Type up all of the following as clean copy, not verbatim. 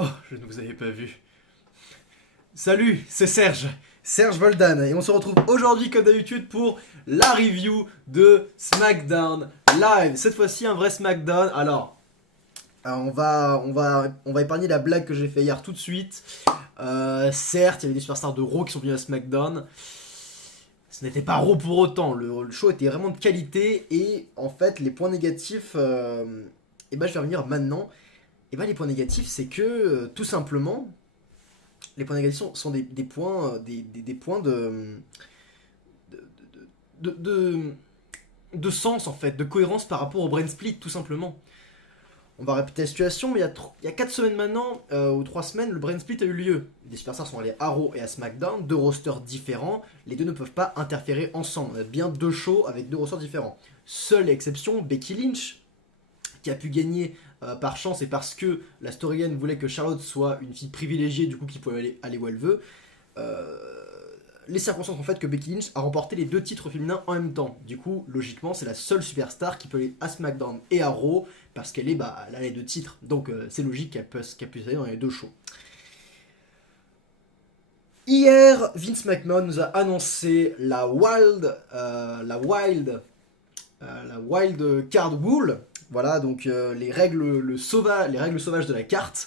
Oh, je ne vous avais pas vu. Salut, c'est Serge. Serge Voldan, et on se retrouve Aujourd'hui, comme d'habitude, pour la review de SmackDown Live. Cette fois-ci, un vrai SmackDown. Alors, on va épargner la blague que j'ai fait hier tout de suite. Certes, il y avait des superstars de Raw qui sont venus à SmackDown. Ce n'était pas Raw pour autant, le show était vraiment de qualité, et en fait, les points négatifs, et ben je vais revenir maintenant. Et ben les points négatifs, c'est que, tout simplement, les points négatifs sont des points, des points de, de, de sens en fait, de cohérence par rapport au brain split tout simplement. On va répéter la situation, mais il y a 4 semaines maintenant, ou 3 semaines, le brain split a eu lieu. Les superstars sont allés à Raw et à SmackDown, deux rosters différents, les deux ne peuvent pas interférer ensemble. On a bien deux shows avec deux rosters différents. Seule exception, Becky Lynch, qui a pu gagner par chance et parce que la storyline voulait que Charlotte soit une fille privilégiée, du coup qui pouvait aller où elle veut. Euh, les circonstances ont fait que Becky Lynch a remporté les deux titres féminins en même temps. Du coup, logiquement, c'est la seule superstar qui peut aller à SmackDown et à Raw parce elle a les deux titres. Donc c'est logique qu'elle puisse aller dans les deux shows. Hier, Vince McMahon nous a annoncé la Wild Card Rule. Voilà, donc les règles sauvages de la carte.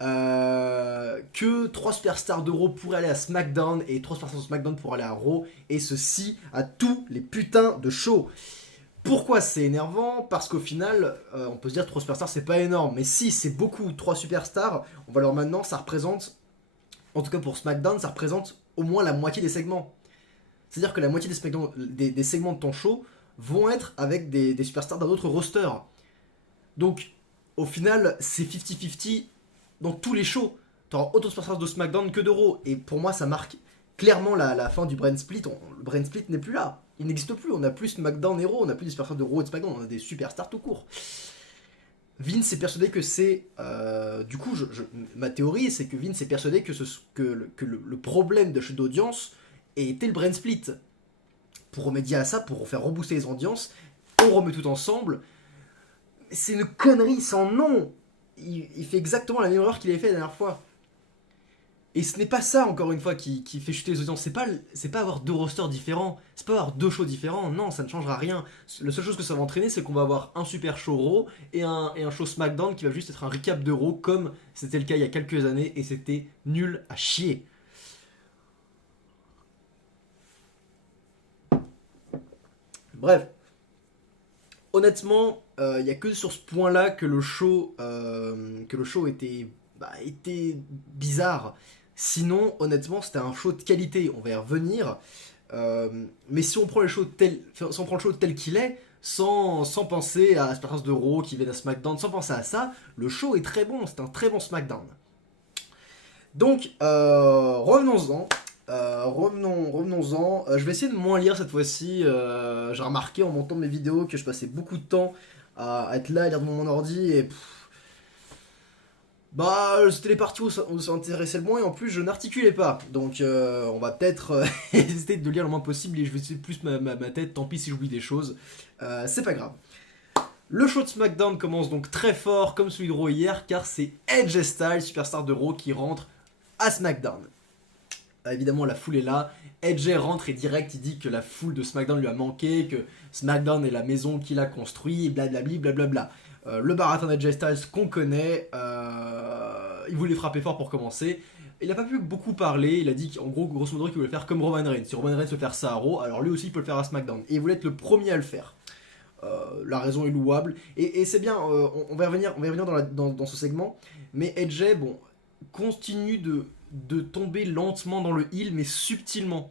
Que 3 superstars de Raw pourraient aller à SmackDown et 3 superstars de SmackDown pourraient aller à Raw, et ceci à tous les putains de shows. Pourquoi c'est énervant? Parce qu'au final, on peut se dire 3 superstars c'est pas énorme, mais si c'est beaucoup, 3 superstars, on va leur maintenant, ça représente, en tout cas pour SmackDown, ça représente au moins la moitié des segments. C'est-à-dire que la moitié des segments de ton show vont être avec des superstars d'un autre roster. Donc, au final, c'est 50-50 dans tous les shows. T'auras autant de superstars de SmackDown que de Raw. Et pour moi, ça marque clairement la fin du brain split. Le brain split n'est plus là. Il n'existe plus. On n'a plus SmackDown et Raw. On n'a plus des superstars de Raw et de SmackDown. On a des superstars tout court. Vince est persuadé que c'est... du coup, ma théorie, c'est que Vince est persuadé que le problème de d'audience était le brain split. Pour remédier à ça, pour faire rebooster les audiences, on remet tout ensemble. C'est une connerie sans nom. Il fait exactement la même erreur qu'il avait fait la dernière fois. Et ce n'est pas ça, encore une fois, qui fait chuter les audiences. C'est pas avoir deux rosters différents. C'est pas avoir deux shows différents. Non, ça ne changera rien. La seule chose que ça va entraîner, c'est qu'on va avoir un super show Raw et un show SmackDown qui va juste être un recap de Raw, comme c'était le cas il y a quelques années, et c'était nul à chier. Bref. Honnêtement, il n'y a que sur ce point-là que le show était bizarre. Sinon, honnêtement, c'était un show de qualité. On va y revenir. Mais si on prend si on prend le show tel qu'il est, sans penser à l'expérience de Raw qui vient à SmackDown, sans penser à ça, le show est très bon. C'est un très bon SmackDown. Donc, revenons-en. Revenons-en. Je vais essayer de moins lire cette fois-ci. J'ai remarqué en montant mes vidéos que je passais beaucoup de temps à être là, à lire devant mon ordi, et c'était les parties où ça m'intéressait le moins, et en plus je n'articulais pas. Donc on va peut-être essayer de lire le moins possible, et je vais essayer plus ma tête, tant pis si j'oublie des choses. C'est pas grave. Le show de SmackDown commence donc très fort, comme celui de Raw hier, car c'est Edge Styles, superstar de Raw, qui rentre à SmackDown. Évidemment, la foule est là. Edge rentre et direct, il dit que la foule de SmackDown lui a manqué, que SmackDown est la maison qu'il a construit, blablabli, blablabla. Le baratin d'Edge Styles qu'on connaît, il voulait frapper fort pour commencer. Il n'a pas pu beaucoup parler, il a dit qu'en gros, grosso modo, qu'il voulait faire comme Roman Reigns. Si Roman Reigns veut faire ça à Raw, alors lui aussi il peut le faire à SmackDown. Et il voulait être le premier à le faire. La raison est louable. Et c'est bien, on va y revenir dans ce segment. Mais Edge, bon, continue de tomber lentement dans le heel, mais subtilement.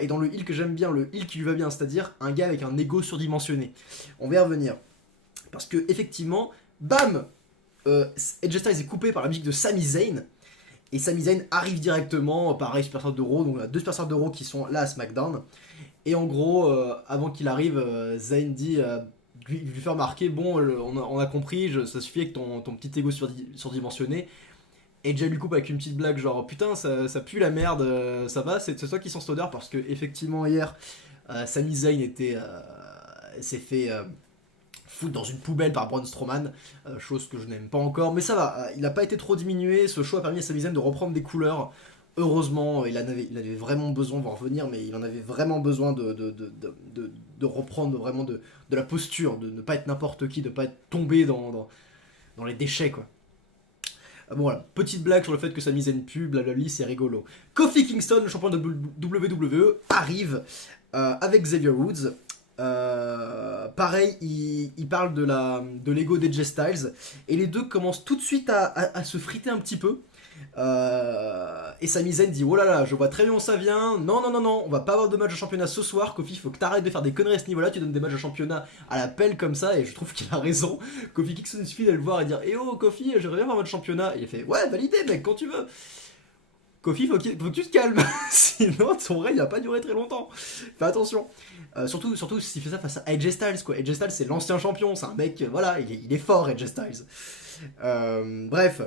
Et dans le heel que j'aime bien, le heel qui lui va bien, c'est-à-dire un gars avec un ego surdimensionné. On va y revenir. Parce que, effectivement, bam, Edge Styles est coupé par la musique de Sami Zayn. Et Sami Zayn arrive directement, pareil, superstar de Raw, donc on a deux superstars de Raw qui sont là à SmackDown. Et en gros, avant qu'il arrive, Zayn dit, lui fait remarquer, bon, on a compris, ça suffit avec ton petit ego surdimensionné. Et Jay lui coupe avec une petite blague genre putain ça pue la merde, ça va, c'est toi qui sens cette odeur, parce que effectivement hier Sami Zayn s'est fait foutre dans une poubelle par Braun Strowman, chose que je n'aime pas encore, mais ça va, il n'a pas été trop diminué, ce show a permis à Sami Zayn de reprendre des couleurs, heureusement, il avait vraiment besoin, on va en revenir, mais il en avait vraiment besoin de reprendre vraiment de la posture, de ne pas être n'importe qui, de ne pas être tombé dans les déchets, quoi. Bon voilà, petite blague sur le fait que Sami Zayn pue, blablabli, c'est rigolo. Kofi Kingston, le champion de WWE, arrive avec Xavier Woods. Pareil, il parle de l'ego d'AJ Styles, et les deux commencent tout de suite à se friter un petit peu. Et Sami Zayn dit: oh là là, je vois très bien où ça vient. Non, non, non, non, on va pas avoir de match de championnat ce soir. Kofi, faut que t'arrêtes de faire des conneries à ce niveau-là. Tu donnes des matchs de championnat à la pelle comme ça. Et je trouve qu'il a raison. Kofi Kingston, il suffit d'aller le voir et dire: eh oh, Kofi, j'aimerais bien avoir un match de championnat. Et il fait: ouais, validé, mec, quand tu veux. Kofi, faut que tu te calmes. Sinon, ton règne va pas durer très longtemps. Fais attention. Surtout s'il fait ça face à AJ Styles, quoi. AJ Styles, c'est l'ancien champion. C'est un mec, voilà, il est fort, AJ Styles. Bref.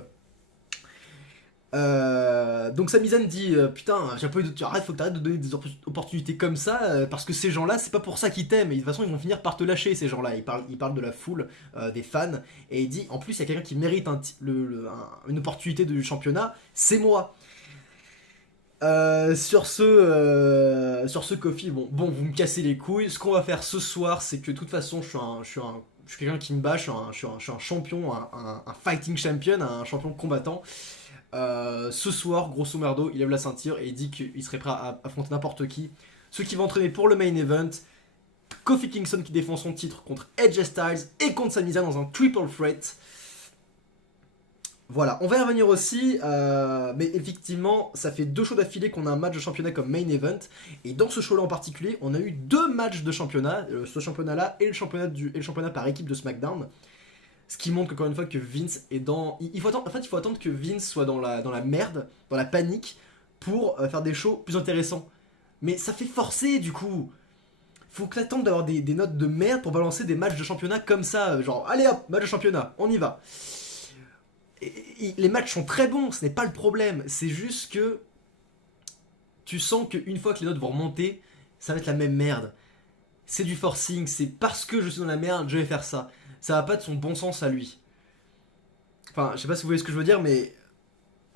Donc Sami Zayn dit: putain, faut que t'arrêtes de donner des opportunités comme ça, parce que ces gens-là, c'est pas pour ça qu'ils t'aiment, et de toute façon ils vont finir par te lâcher, ces gens-là. Il parle de la foule, des fans, et il dit: en plus il y a quelqu'un qui mérite une opportunité de championnat, c'est moi. Sur ce Kofi, bon, vous me cassez les couilles. Ce qu'on va faire ce soir, c'est que de toute façon, je suis quelqu'un qui me bat, je suis un champion, un fighting champion, un champion combattant. Ce soir, grosso merdo, il lève la ceinture et il dit qu'il serait prêt à affronter n'importe qui. Ceux qui vont entraîner pour le main event: Kofi Kingston qui défend son titre contre AJ Styles et contre Sami Zayn dans un triple threat. Voilà, on va y revenir aussi, mais effectivement, ça fait 2 shows d'affilée qu'on a un match de championnat comme main event, et dans ce show-là en particulier, on a eu 2 matchs de championnat, ce championnat-là et le championnat par équipe de SmackDown, ce qui montre encore une fois que Vince est dans... il faut attendre que Vince soit dans la merde, dans la panique, pour faire des shows plus intéressants. Mais ça fait forcer, du coup. Faut que t'attendes d'avoir des notes de merde pour balancer des matchs de championnat comme ça, genre, allez hop, match de championnat, on y va. Les matchs sont très bons, ce n'est pas le problème, c'est juste que tu sens qu'une fois que les notes vont remonter, ça va être la même merde. C'est du forcing, c'est parce que je suis dans la merde, je vais faire ça. Ça va pas de son bon sens à lui. Enfin, je sais pas si vous voyez ce que je veux dire, mais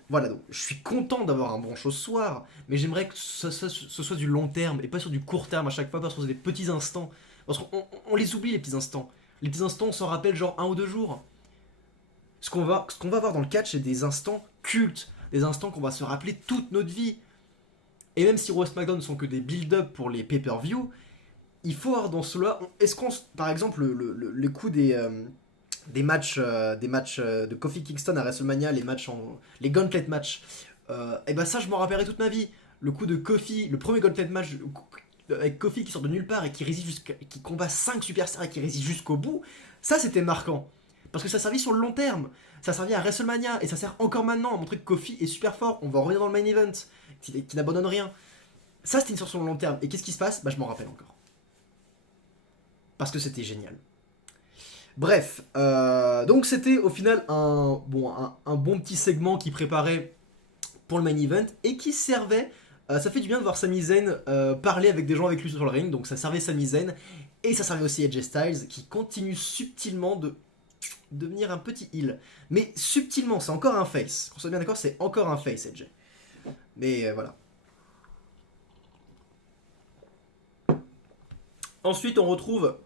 voilà, donc je suis content d'avoir un bon show ce soir, mais j'aimerais que ce soit du long terme et pas sur du court terme à chaque fois, parce que c'est des petits instants. Parce qu'on les oublie, les petits instants. Les petits instants, on s'en rappelle genre 1 ou 2 jours. Ce qu'on va avoir dans le catch, c'est des instants cultes, des instants qu'on va se rappeler toute notre vie. Et même si Raw et SmackDown ne sont que des build-up pour les pay-per-view, il faut avoir dans cela... Est-ce qu'on... Par exemple, le coup des matchs de Kofi Kingston à WrestleMania, les gauntlet matchs, et ben ça, je m'en rappellerai toute ma vie. Le coup de Kofi, le premier gauntlet match avec Kofi qui sort de nulle part et qui combat 5 superstars et qui résiste jusqu'au bout, ça c'était marquant. Parce que ça servit sur le long terme, ça servit à WrestleMania, et ça sert encore maintenant à montrer que Kofi est super fort, on va revenir dans le main event, qui n'abandonne rien. Ça c'était une sorte sur le long terme, et qu'est-ce qui se passe? Bah je m'en rappelle encore. Parce que c'était génial. Bref, donc c'était au final un bon petit segment qui préparait pour le main event, et qui servait, ça fait du bien de voir Sami Zayn parler avec des gens avec lui sur le ring, donc ça servait Sami Zayn, et ça servait aussi AJ Styles, qui continue subtilement de devenir un petit heel. Mais subtilement, c'est encore un face. Qu'on soit bien d'accord, c'est encore un face, AJ. Mais voilà. Ensuite, on retrouve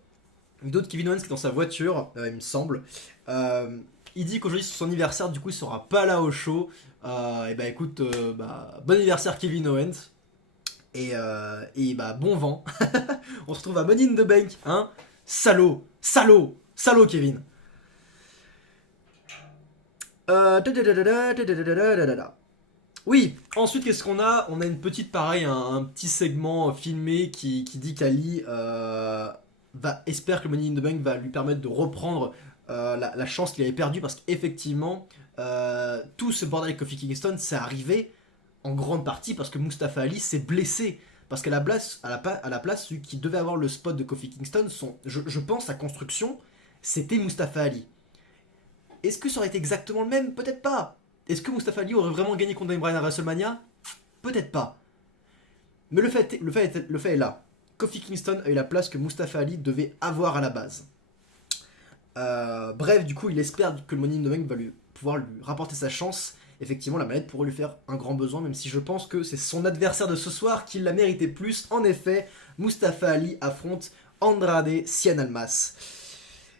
d'autres Kevin Owens qui est dans sa voiture, il me semble. Il dit qu'aujourd'hui c'est son anniversaire, du coup il sera pas là au show. Et bah écoute, bon anniversaire Kevin Owens. Et bah bon vent. On se retrouve à Money in the Bank, hein. Salaud, salaud, salaud Kevin. Oui, ensuite qu'est-ce qu'on a? On a une petite pareil, un petit segment filmé qui dit qu'Ali espère que Money in the Bank va lui permettre de reprendre la chance qu'il avait perdue, parce qu'effectivement tout ce bordel avec Kofi Kingston c'est arrivé en grande partie parce que Mustafa Ali s'est blessé. Parce qu'à la place, celui qui devait avoir le spot de Kofi Kingston, je pense la construction, c'était Mustafa Ali. Est-ce que ça aurait été exactement le même? Peut-être pas. Est-ce que Mustafa Ali aurait vraiment gagné contre Daniel Bryan à WrestleMania? Peut-être pas. Mais le fait est là. Kofi Kingston a eu la place que Mustafa Ali devait avoir à la base. Bref, du coup, il espère que le Money in the Bank va pouvoir lui rapporter sa chance. Effectivement, la mallette pourrait lui faire un grand besoin, même si je pense que c'est son adversaire de ce soir qui l'a mérité plus. En effet, Mustafa Ali affronte Andrade Cien Almas.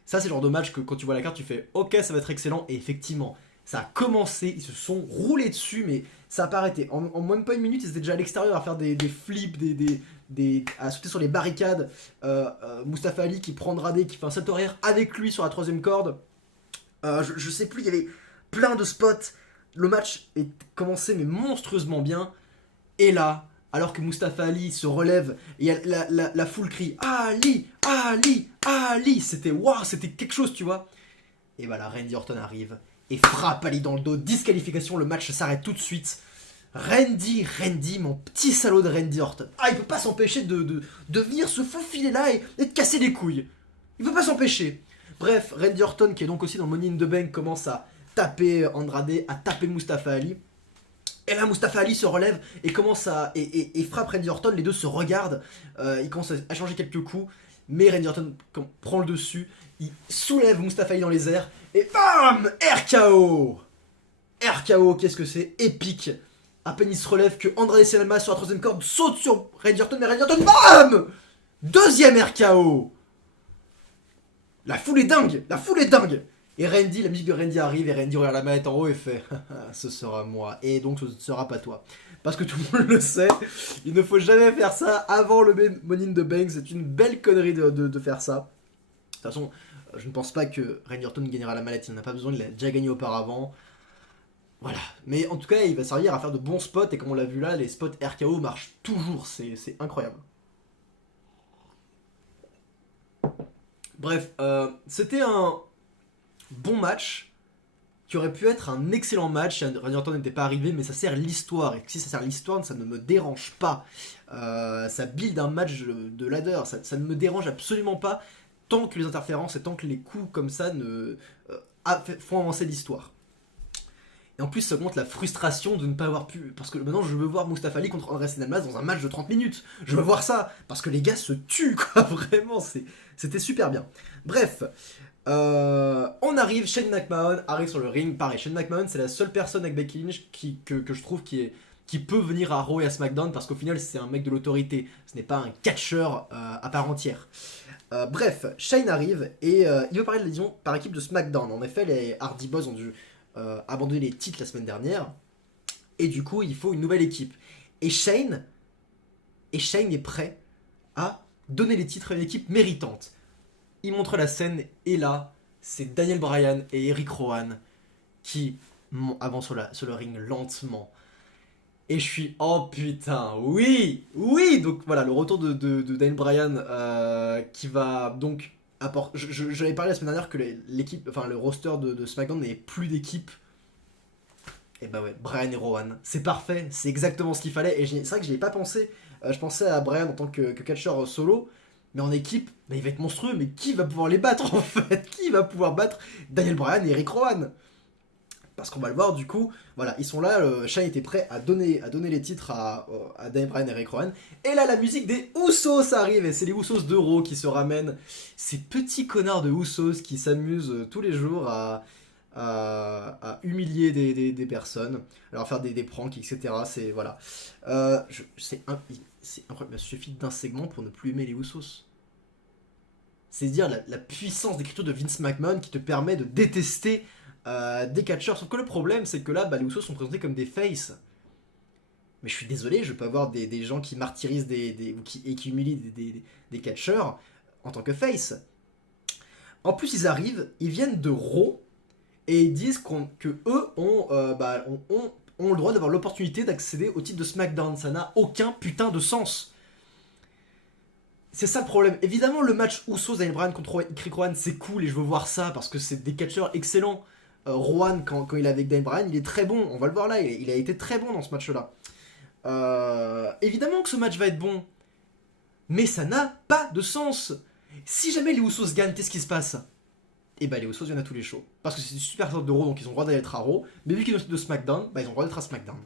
Ça, c'est le genre de match que quand tu vois la carte, tu fais ok, ça va être excellent. Et effectivement, ça a commencé, ils se sont roulés dessus, mais ça a pas arrêté. En même pas une minute, ils étaient déjà à l'extérieur à faire des flips, à sauter sur les barricades. Mustafa Ali qui prend Andrade, qui fait un salto arrière avec lui sur la troisième corde. Je sais plus, il y avait plein de spots. Le match est commencé mais monstrueusement bien. Et là, alors que Mustafa Ali se relève, et la foule crie Ali, Ali, Ali. C'était waouh, c'était quelque chose, tu vois. Et voilà, Randy Orton arrive et frappe Ali dans le dos. Disqualification, le match s'arrête tout de suite. Randy, mon petit salaud de Randy Orton. Ah, il peut pas s'empêcher de venir se faufiler là et de casser les couilles. Il peut pas s'empêcher. Bref, Randy Orton, qui est donc aussi dans Money in the Bank, commence à taper Andrade, à taper Mustafa Ali. Et là, Mustafa Ali se relève et commence à et frappe Randy Orton. Les deux se regardent. Ils commencent à changer quelques coups. Mais Randy Orton prend le dessus. Il soulève Mustafa Ali dans les airs. Et bam, RKO. RKO, qu'est-ce que c'est? Épique. À peine il se relève que Andrade Cien Almas sur la troisième corde saute sur Randy Orton. Mais Randy Orton, bam, deuxième RKO. La foule est dingue. La foule est dingue. Et Randy, la musique de Randy arrive et Randy regarde la manette en haut et fait ce sera moi. Et donc ce ne sera pas toi. Parce que tout le monde le sait, il ne faut jamais faire ça avant le Money in the Bank. C'est une belle connerie de faire ça. De toute façon, je ne pense pas que Randy Orton gagnera la mallette. Il n'en a pas besoin, il l'a déjà gagné auparavant. Voilà. Mais en tout cas, il va servir à faire de bons spots. Et comme on l'a vu là, les spots RKO marchent toujours. C'est incroyable. Bref, c'était un bon match qui aurait pu être un excellent match si Randy Orton n'était pas arrivé, mais ça sert l'histoire, et si ça sert l'histoire, ça ne me dérange pas. Ça build un match de ladder, ça ne me dérange absolument pas tant que les interférences et tant que les coups comme ça font avancer l'histoire. Et en plus, ça montre la frustration de ne pas avoir pu. Parce que maintenant, je veux voir Mustafa Ali contre Andrade Cien Almas dans un match de 30 minutes. Je veux voir ça. Parce que les gars se tuent, quoi. Vraiment, c'était super bien. Bref. On arrive, Shane McMahon arrive sur le ring. Pareil, Shane McMahon, c'est la seule personne avec Becky Lynch que je trouve qui peut venir à Raw et à SmackDown. Parce qu'au final, c'est un mec de l'autorité. Ce n'est pas un catcheur à part entière. Bref, Shane arrive et il veut parler de la division par équipe de SmackDown. En effet, les Hardy Boys ont dû abandonner les titres la semaine dernière. Et du coup, il faut une nouvelle équipe. Et Shane est prêt à donner les titres à une équipe méritante. Il montre la scène et là, c'est Daniel Bryan et Eric Rowan qui avancent sur le ring lentement. Et je suis oh putain, oui. Donc voilà, le retour de Daniel Bryan qui va donc apporter. J'avais parlé la semaine dernière que l'équipe, enfin le roster de SmackDown n'avait plus d'équipe. Et bah ouais, Bryan et Rowan, c'est parfait, c'est exactement ce qu'il fallait. Et c'est vrai que je n'y ai pas pensé. Je pensais à Bryan en tant que catcheur solo. Mais en équipe, bah, il va être monstrueux. Mais qui va pouvoir les battre en fait? Qui va pouvoir battre Daniel Bryan et Eric Rowan? Parce qu'on va le voir du coup. Voilà, ils sont là. Shane était prêt à donner les titres à Daniel Bryan et Eric Rowan. Et là, la musique des Usos arrive. Et c'est les Usos d'Euro qui se ramènent. Ces petits connards de Usos qui s'amusent tous les jours à humilier des personnes, à leur faire des pranks, etc. C'est voilà. C'est incroyable. Il suffit d'un segment pour ne plus aimer les Usos. C'est dire la puissance d'écriture de Vince McMahon qui te permet de détester des catcheurs. Sauf que le problème, c'est que là, les Usos sont présentés comme des faces. Mais je suis désolé, je peux avoir des gens qui martyrisent et qui humilient des catcheurs en tant que face. En plus, ils arrivent, ils viennent de Raw et ils disent que eux ont le droit d'avoir l'opportunité d'accéder au titre de SmackDown. Ça n'a aucun putain de sens. C'est ça le problème. Évidemment, le match Usos Daniel Bryan contre Eric Rowan, c'est cool et je veux voir ça parce que c'est des catcheurs excellents. Rowan, quand il est avec Daniel Bryan, il est très bon. On va le voir là, il a été très bon dans ce match-là. Évidemment que ce match va être bon. Mais ça n'a pas de sens. Si jamais les Usos gagnent, qu'est-ce qui se passe? Et bah les Usos viennent à tous les shows. Parce que c'est des super sortes de Raw, donc ils ont le droit d'être à Raw. Mais vu qu'ils sont de SmackDown, bah ils ont le droit d'être à SmackDown.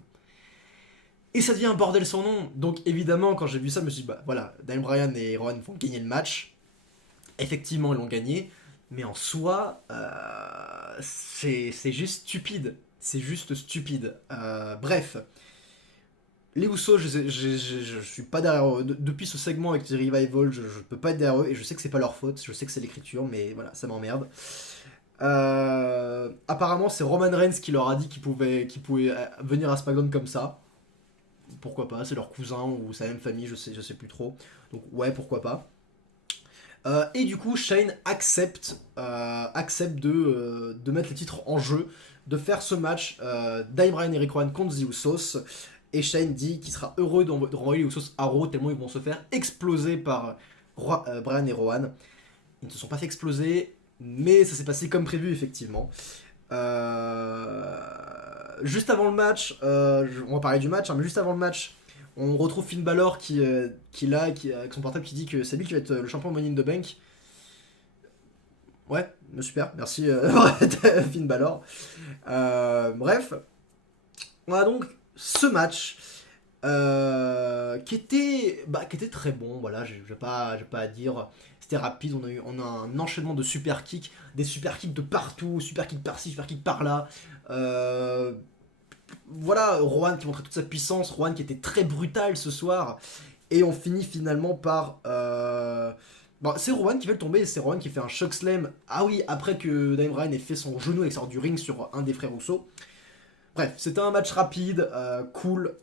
Et ça devient un bordel sans nom. Donc évidemment, quand j'ai vu ça, je me suis dit, bah voilà, Daniel Bryan et Rowan vont gagner le match. Effectivement, ils l'ont gagné. Mais en soi, c'est juste stupide. C'est juste stupide. Bref. Les Usos, je suis pas derrière eux. Depuis ce segment avec les Revival, je peux pas être derrière eux. Et je sais que c'est pas leur faute. Je sais que c'est l'écriture, mais voilà, ça m'emmerde. Apparemment, c'est Roman Reigns qui leur a dit qu'ils pouvaient venir à SmackDown comme ça. Pourquoi pas, c'est leur cousin ou sa même famille, je sais plus trop. Donc ouais, pourquoi pas. Et du coup, Shane accepte de mettre les titres en jeu, de faire ce match Daniel Bryan et Rick Rowan contre The Usos. Et Shane dit qu'il sera heureux de renvoyer les Usos à Raw tellement ils vont se faire exploser par Bryan et Rowan. Ils ne se sont pas fait exploser, mais ça s'est passé comme prévu effectivement. Juste avant le match, on va parler du match, hein, mais juste avant le match, on retrouve Finn Balor qui avec son portable qui dit que c'est lui qui va être le champion Money in the Bank. Ouais, super, merci Finn Balor. Bref, on a donc ce match qui était très bon, voilà, j'ai pas à dire. C'était rapide, on a un enchaînement de super kicks, des super kicks de partout, super kick par-ci, super kick par-là. Voilà, Rowan qui montrait toute sa puissance, Rowan qui était très brutal ce soir. Et on finit finalement par... Bon, c'est Rowan qui fait le tomber, c'est Rowan qui fait un shock slam. Ah oui, après que Daniel Bryan ait fait son genou et sort du ring sur un des frères Rousseau. Bref, c'était un match rapide, cool.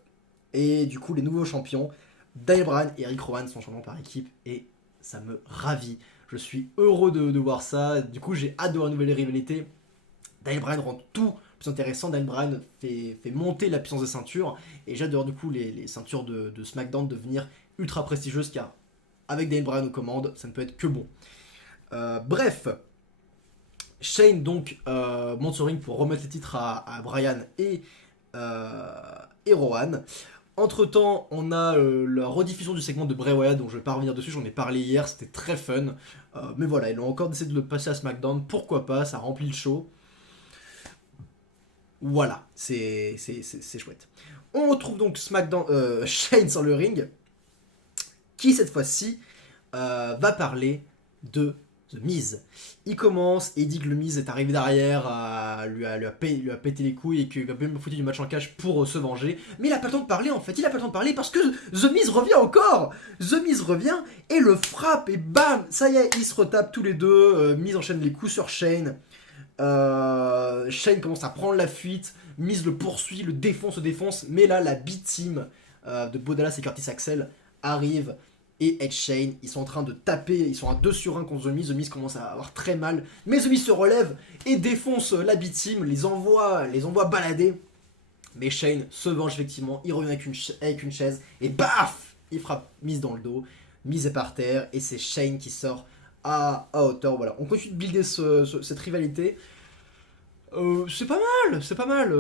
Et du coup, les nouveaux champions, Daniel Bryan et Eric Rowan sont champions par équipe. Et ça me ravit. Je suis heureux de voir ça. Du coup, j'ai hâte de voir une nouvelle rivalité. Daniel Bryan rend tout plus intéressant. Daniel Bryan fait monter la puissance des ceintures. Et j'ai hâte de voir du coup les ceintures de SmackDown devenir ultra prestigieuses. Car avec Daniel Bryan aux commandes, ça ne peut être que bon. Bref. Shane donc monte sur le ring pour remettre les titres à Bryan et Rowan. Entre temps, on a la rediffusion du segment de Bray Wyatt, dont je vais pas revenir dessus, j'en ai parlé hier, c'était très fun. Mais voilà, ils ont encore décidé de le passer à SmackDown, pourquoi pas, ça remplit le show. Voilà, c'est chouette. On retrouve donc SmackDown, Shane sur le ring, qui cette fois-ci va parler de The Miz. Il commence et il dit que le Miz est arrivé derrière, lui a pété les couilles et qu'il va même foutu du match en cage pour se venger. Mais il a pas le temps de parler en fait, il a pas le temps de parler parce que The Miz revient encore. The Miz revient et le frappe et bam, ça y est, ils se retapent tous les deux. Miz enchaîne les coups sur Shane. Shane commence à prendre la fuite. Miz le poursuit, le défonce. Mais là, la B-Team de Bo Dallas et Curtis Axel arrive. Et Edge Shane, ils sont en train de taper, ils sont à 2 sur 1 contre The Miz. The Miz commence à avoir très mal, mais The Miz se relève et défonce la B-Team, les envoie balader. Mais Shane se venge effectivement, il revient avec une chaise et baf, il frappe Miz dans le dos. Miz est par terre et c'est Shane qui sort à hauteur. Voilà, on continue de builder cette rivalité. C'est pas mal.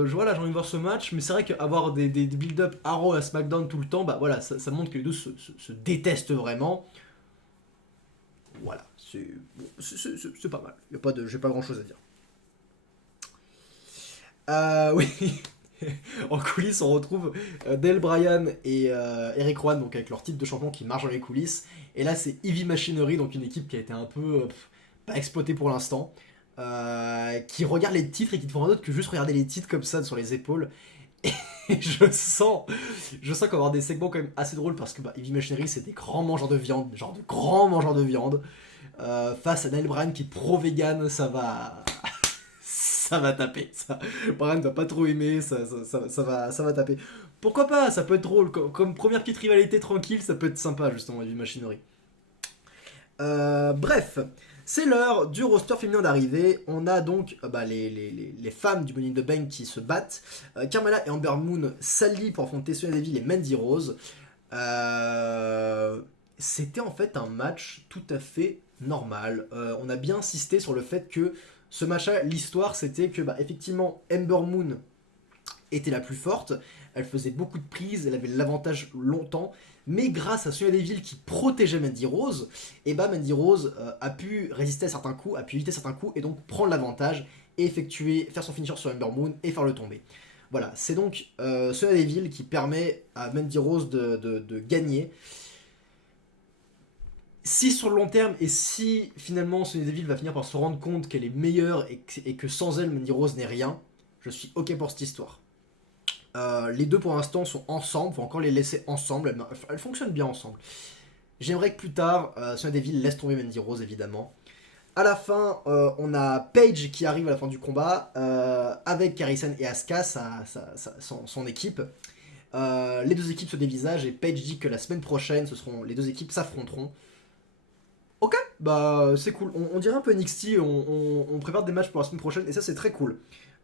Voilà, j'ai envie de voir ce match, mais c'est vrai qu'avoir des build-up à Raw à SmackDown tout le temps, bah voilà, ça montre que les deux se détestent vraiment. Voilà, c'est pas mal. J'ai pas grand chose à dire. Oui. En coulisses, on retrouve Daniel Bryan et Eric Rowan, donc avec leur titre de champion qui marche dans les coulisses. Et là, c'est Heavy Machinery, donc une équipe qui a été un peu pas exploitée pour l'instant. Qui regarde les titres et qui ne font rien d'autre que juste regarder les titres comme ça sur les épaules. Et je sens qu'avoir des segments quand même assez drôles parce que Heavy Machinery c'est des grands mangeurs de viande, genre de grands mangeurs de viande. Face à Daniel Bryan qui est pro-vegan, ça va taper. Bryan va pas trop aimer, ça va taper. Pourquoi pas, ça peut être drôle. Comme première petite rivalité tranquille, ça peut être sympa justement, Heavy Machinery. Bref. C'est l'heure du roster féminin d'arrivée. On a donc les femmes du Money in the Bank qui se battent. Carmella et Ember Moon s'allient pour affronter Sonya Deville et Mandy Rose. C'était en fait un match tout à fait normal. On a bien insisté sur le fait que ce match-là, l'histoire, c'était que effectivement, Ember Moon était la plus forte. Elle faisait beaucoup de prises, elle avait l'avantage longtemps. Mais grâce à Sonya Deville qui protégeait Mandy Rose, et Mandy Rose a pu résister à certains coups, a pu éviter certains coups et donc prendre l'avantage et faire son finisher sur Ember Moon et faire le tomber. Voilà, c'est donc Sonya Deville qui permet à Mandy Rose de gagner. si sur le long terme, et si finalement Sonya Deville va finir par se rendre compte qu'elle est meilleure et que sans elle, Mandy Rose n'est rien, je suis ok pour cette histoire. Les deux pour l'instant sont ensemble, faut encore les laisser ensemble, elles fonctionnent bien ensemble. J'aimerais que plus tard, Sonya Deville laisse tomber Mandy Rose évidemment. À la fin, on a Paige qui arrive à la fin du combat, avec Kairi-Sen et Asuka, son équipe. Les deux équipes se dévisagent et Paige dit que la semaine prochaine, les deux équipes s'affronteront. Ok, bah c'est cool. On dirait un peu NXT, on prépare des matchs pour la semaine prochaine et ça c'est très cool.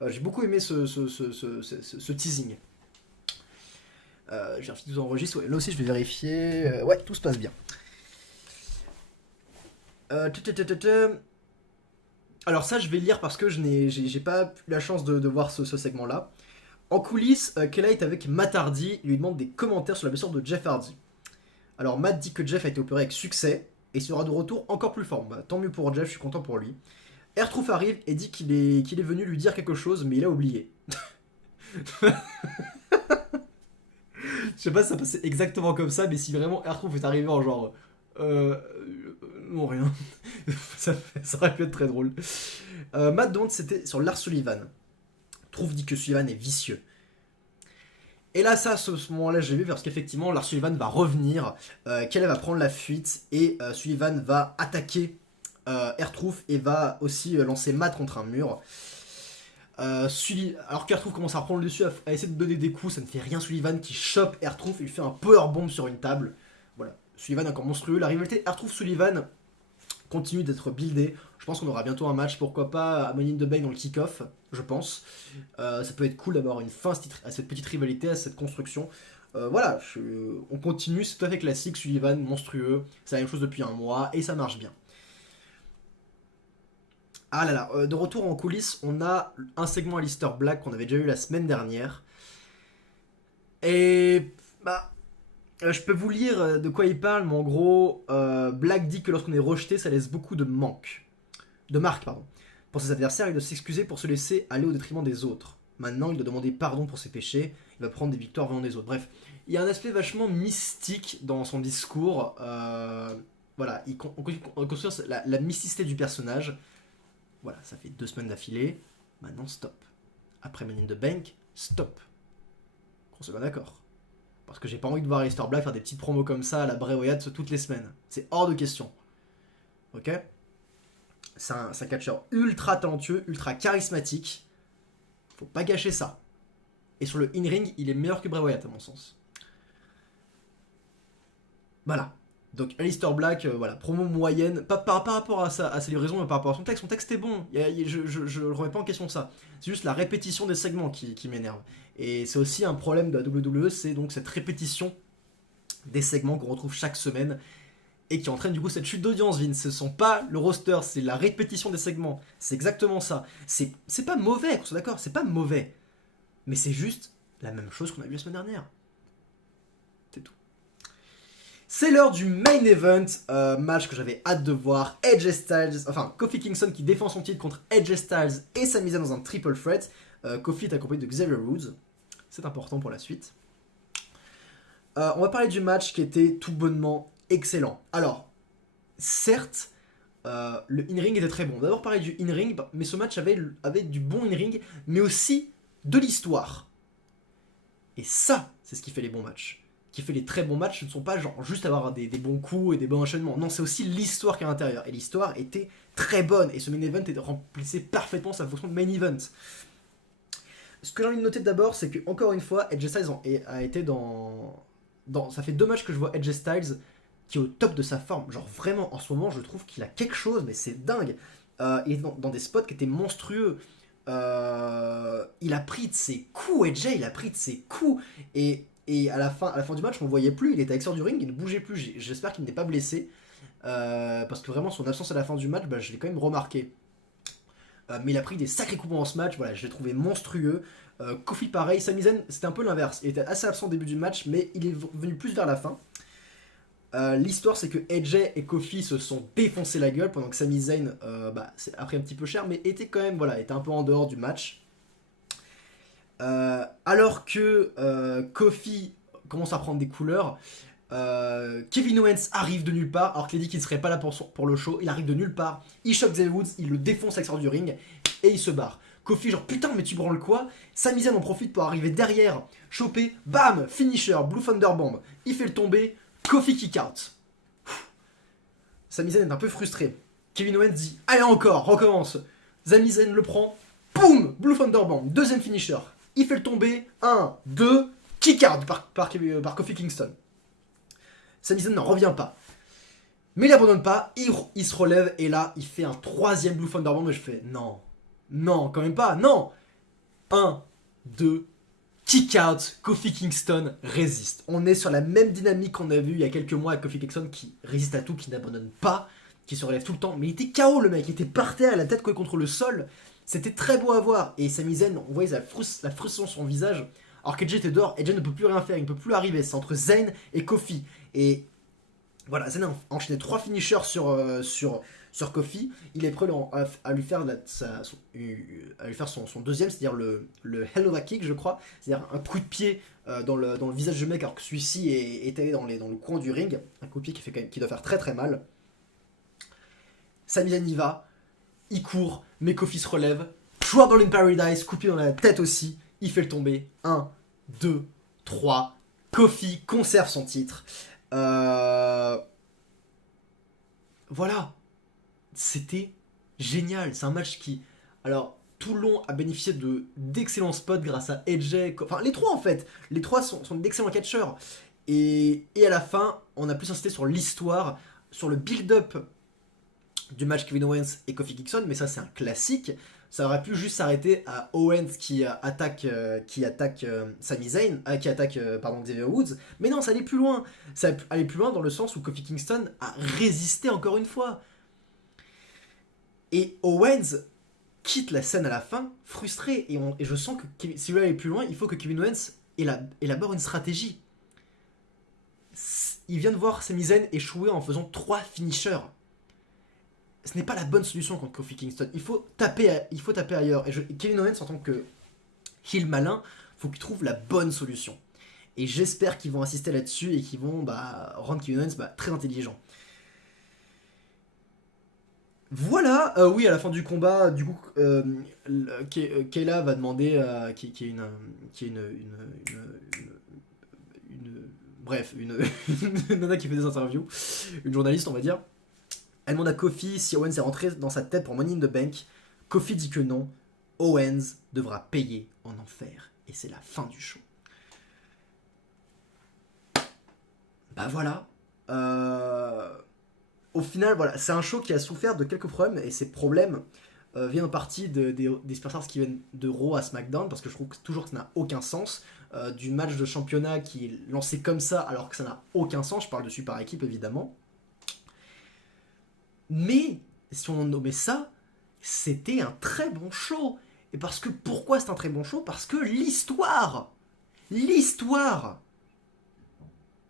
J'ai beaucoup aimé ce teasing. J'ai vérifié tout enregistre, ouais, là aussi je vais vérifier. Ouais, tout se passe bien. Alors ça je vais lire parce que j'ai pas eu la chance de voir ce segment là. En coulisses, Kayla est avec Matt Hardy, il lui demande des commentaires sur la blessure de Jeff Hardy. Alors Matt dit que Jeff a été opéré avec succès et sera de retour encore plus fort. Bah, tant mieux pour Jeff, je suis content pour lui. R-Truth arrive et dit qu'il est venu lui dire quelque chose mais il a oublié. Je sais pas si ça passait exactement comme ça, mais si vraiment R-Truth est arrivé en genre... non, rien. ça aurait pu être très drôle. Matt demande si c'était sur Lars Sullivan. Truth dit que Sullivan est vicieux. Et là, ça, à ce moment-là, j'ai vu parce qu'effectivement, Lars Sullivan va revenir, Kayla va prendre la fuite et Sullivan va attaquer R-Truth et va aussi lancer Matt contre un mur. Alors qu'R-Truth commence à reprendre le dessus, à essayer de donner des coups, ça ne fait rien. Sullivan qui chope R-Truth et lui fait un powerbomb sur une table. Voilà, Sullivan est encore monstrueux. La rivalité R-Truth-Sullivan continue d'être buildée. Je pense qu'on aura bientôt un match, pourquoi pas à Money in the Bank dans le kick-off, je pense. Ça peut être cool d'avoir une fin à cette petite rivalité, à cette construction. Voilà, on continue, c'est tout à fait classique. Sullivan, monstrueux, c'est la même chose depuis un mois et ça marche bien. Ah là là, de retour en coulisses, on a un segment Aleister Black qu'on avait déjà eu la semaine dernière. Et bah, je peux vous lire de quoi il parle, mais en gros, Black dit que lorsqu'on est rejeté, ça laisse beaucoup de marques, pardon. Pour ses adversaires, il doit s'excuser pour se laisser aller au détriment des autres. Maintenant, il doit demander pardon pour ses péchés, il va prendre des victoires venant des autres. Bref, il y a un aspect vachement mystique dans son discours. Voilà, on construit la mysticité du personnage. Voilà, ça fait 2 semaines d'affilée. Maintenant, stop. Après Money in the Bank, stop. Qu'on se met d'accord. Parce que j'ai pas envie de voir Aleister Black faire des petites promos comme ça à la Bray Wyatt toutes les semaines. C'est hors de question. Ok ? C'est un catcheur ultra talentueux, ultra charismatique. Faut pas gâcher ça. Et sur le in-ring, il est meilleur que Bray Wyatt à mon sens. Voilà. Donc Aleister Black, voilà, promo moyenne, pas par rapport à ses livraisons, mais par rapport à son texte. Son texte est bon, je ne remets pas en question ça. C'est juste la répétition des segments qui m'énerve. Et c'est aussi un problème de la WWE, c'est donc cette répétition des segments qu'on retrouve chaque semaine et qui entraîne du coup cette chute d'audience, Vince. Ce sont pas le roster, c'est la répétition des segments. C'est exactement ça. C'est pas mauvais, qu'on soit d'accord, c'est pas mauvais. Mais c'est juste la même chose qu'on a vu la semaine dernière. C'est tout. C'est l'heure du main event, match que j'avais hâte de voir. AJ Styles, enfin Kofi Kingston qui défend son titre contre AJ Styles et Sami Zayn dans un triple threat. Kofi est accompagné de Xavier Woods. C'est important pour la suite. On va parler du match qui était tout bonnement excellent. Alors, certes, le in-ring était très bon. D'abord parler du in-ring, mais ce match avait du bon in-ring, mais aussi de l'histoire. Et ça, c'est ce qui fait les bons matchs. Qui fait les très bons matchs, ce ne sont pas genre juste avoir des bons coups et des bons enchaînements. Non, c'est aussi l'histoire qui est à l'intérieur. Et l'histoire était très bonne. Et ce main event remplissait parfaitement sa fonction de main event. Ce que j'ai envie de noter d'abord, c'est que encore une fois, AJ Styles a été ça fait 2 matchs que je vois AJ Styles qui est au top de sa forme. Genre vraiment, en ce moment, je trouve qu'il a quelque chose, mais c'est dingue. Il est dans des spots qui étaient monstrueux. Il a pris de ses coups, AJ, il a pris de ses coups. Et à la fin du match, on ne le voyait plus, il était à l'extérieur du ring, il ne bougeait plus. J'espère qu'il n'est pas blessé. Parce que vraiment, son absence à la fin du match, je l'ai quand même remarqué. Mais il a pris des sacrés coups dans ce match, voilà, je l'ai trouvé monstrueux. Kofi pareil, Sami Zayn c'était un peu l'inverse, il était assez absent au début du match, mais il est venu plus vers la fin. L'histoire c'est que AJ et Kofi se sont défoncés la gueule pendant que Sami Zayn a pris un petit peu cher, mais était quand même, voilà, était un peu en dehors du match. Alors que Kofi commence à prendre des couleurs, Kevin Owens arrive de nulle part, alors qu'il a dit qu'il ne serait pas là pour le show. Il arrive de nulle part, il choque Xavier Woods, il le défonce à l'extérieur du ring et il se barre. Kofi genre putain mais tu branles quoi? Sami Zayn en profite pour arriver derrière, choper, bam, finisher, Blue Thunder Bomb. Il fait le tomber, Kofi kick out. Sami Zayn est un peu frustré. Kevin Owens dit allez encore, recommence. Sami Zayn le prend, boum, Blue Thunder Bomb, deuxième finisher. Il fait le tomber, 1, 2, kick out par Kofi Kingston. Sami Zayn n'en revient pas. Mais il abandonne pas, il se relève et là il fait un troisième Blue Thunder Bomb et je fais non. Non, quand même pas, non. 1, 2, kick out, Kofi Kingston résiste. On est sur la même dynamique qu'on a vu il y a quelques mois avec Kofi Kingston qui résiste à tout, qui n'abandonne pas, qui se relève tout le temps. Mais il était KO le mec, il était par terre, la tête collée contre le sol. C'était très beau à voir. Et Sami Zayn, on voyait la frustration sur son visage. Alors qu'Edge était dehors, Edge ne peut plus rien faire, il ne peut plus arriver. C'est entre Zayn et Kofi. Et voilà, Zayn a enchaîné 3 finishers sur Kofi. Il est prêt à lui faire, son deuxième, c'est-à-dire le Hell of a Kick, je crois. C'est-à-dire un coup de pied dans le visage du mec, alors que celui-ci est allé dans le coin du ring. Un coup de pied qui doit faire très très mal. Sami Zayn y va, il court, mais Kofi se relève. Trouble in Paradise, coup de pied dans la tête aussi. Il fait le tomber. 1, 2, 3. Kofi conserve son titre. Voilà. C'était génial. C'est un match qui, alors, tout le long a bénéficié d'excellents spots grâce à Edge. Enfin, les trois en fait. Les trois sont d'excellents catcheurs. Et à la fin, on a plus insisté sur l'histoire, sur le build-up du match Kevin Owens et Kofi Kingston. Mais ça, c'est un classique. Ça aurait pu juste s'arrêter à Owens qui attaque Sami Zayn, qui attaque Xavier Woods. Mais non, ça allait plus loin. Ça allait plus loin dans le sens où Kofi Kingston a résisté encore une fois. Et Owens quitte la scène à la fin, frustré. Et je sens que si vous voulez aller plus loin, il faut que Kevin Owens élabore une stratégie. Il vient de voir Sami Zayn échouer en faisant 3 finishers. Ce n'est pas la bonne solution contre Kofi Kingston. Il faut taper ailleurs. Et Kevin Owens, en tant que heel malin, faut qu'il trouve la bonne solution. Et j'espère qu'ils vont insister là-dessus et qu'ils vont rendre Kevin Owens très intelligent. Voilà, oui, à la fin du combat, du coup, Kayla va demander, une nana qui fait des interviews, une journaliste, on va dire. Elle demande à Kofi si Owens est rentré dans sa tête pour Money in the Bank. Kofi dit que non. Owens devra payer en enfer. Et c'est la fin du show. Voilà. Au final, voilà, c'est un show qui a souffert de quelques problèmes. Et ces problèmes viennent en partie des superstars qui viennent de Raw à SmackDown. Parce que je trouve toujours que ça n'a aucun sens. Du match de championnat qui est lancé comme ça alors que ça n'a aucun sens. Je parle de super équipe évidemment. Mais, si on nommait ça, c'était un très bon show. Et pourquoi c'est un très bon show? Parce que l'histoire.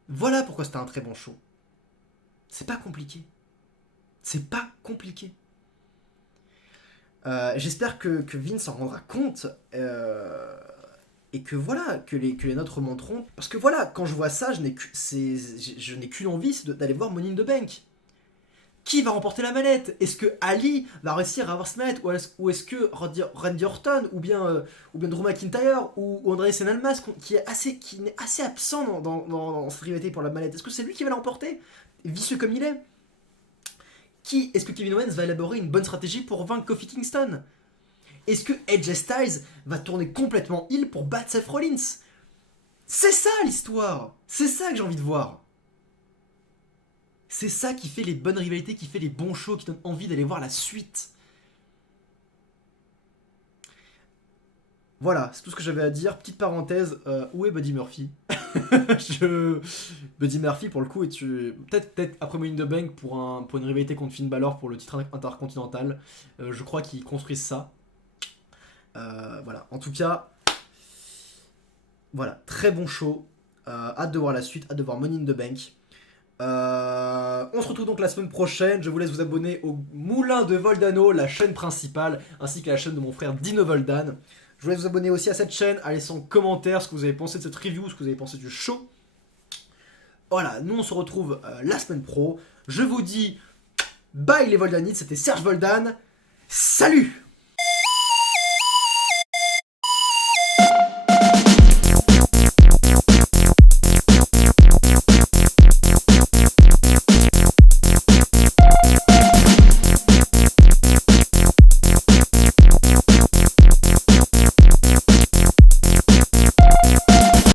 Voilà pourquoi c'était un très bon show. C'est pas compliqué. J'espère que Vince s'en rendra compte. Et que voilà, que les notes remonteront. Parce que voilà, quand je vois ça, je n'ai qu'une envie, c'est d'aller voir Money in the Bank. Qui va remporter la manette? Est-ce que Ali va réussir à avoir cette manette? Ou est-ce que Randy Orton ou bien Drew McIntyre ou André Almas qui est assez absent dans cette rivalité pour la manette? Est-ce que c'est lui qui va l'emporter? Vicieux comme il est. Est-ce que Kevin Owens va élaborer une bonne stratégie pour vaincre Kofi Kingston? Est-ce que AJ Styles va tourner complètement heel pour battre Seth Rollins? C'est ça l'histoire. C'est ça que j'ai envie de voir. C'est ça qui fait les bonnes rivalités, qui fait les bons shows, qui donne envie d'aller voir la suite. Voilà, c'est tout ce que j'avais à dire. Petite parenthèse, où est Buddy Murphy? Buddy Murphy, pour le coup, peut-être après Money in the Bank pour une rivalité contre Finn Balor pour le titre intercontinental. Je crois qu'ils construisent ça. Voilà, en tout cas, voilà, très bon show. Hâte de voir la suite, hâte de voir Money in the Bank. On se retrouve donc la semaine prochaine. Je vous laisse vous abonner au Moulin de Voldano, la chaîne principale, ainsi que la chaîne de mon frère Dino Voldan. Je vous laisse vous abonner aussi à cette chaîne, à laisser en commentaire ce que vous avez pensé de cette review, ce que vous avez pensé du show. Voilà, nous on se retrouve la semaine pro. Je vous dis bye les Voldanite, c'était Serge Voldan. Salut!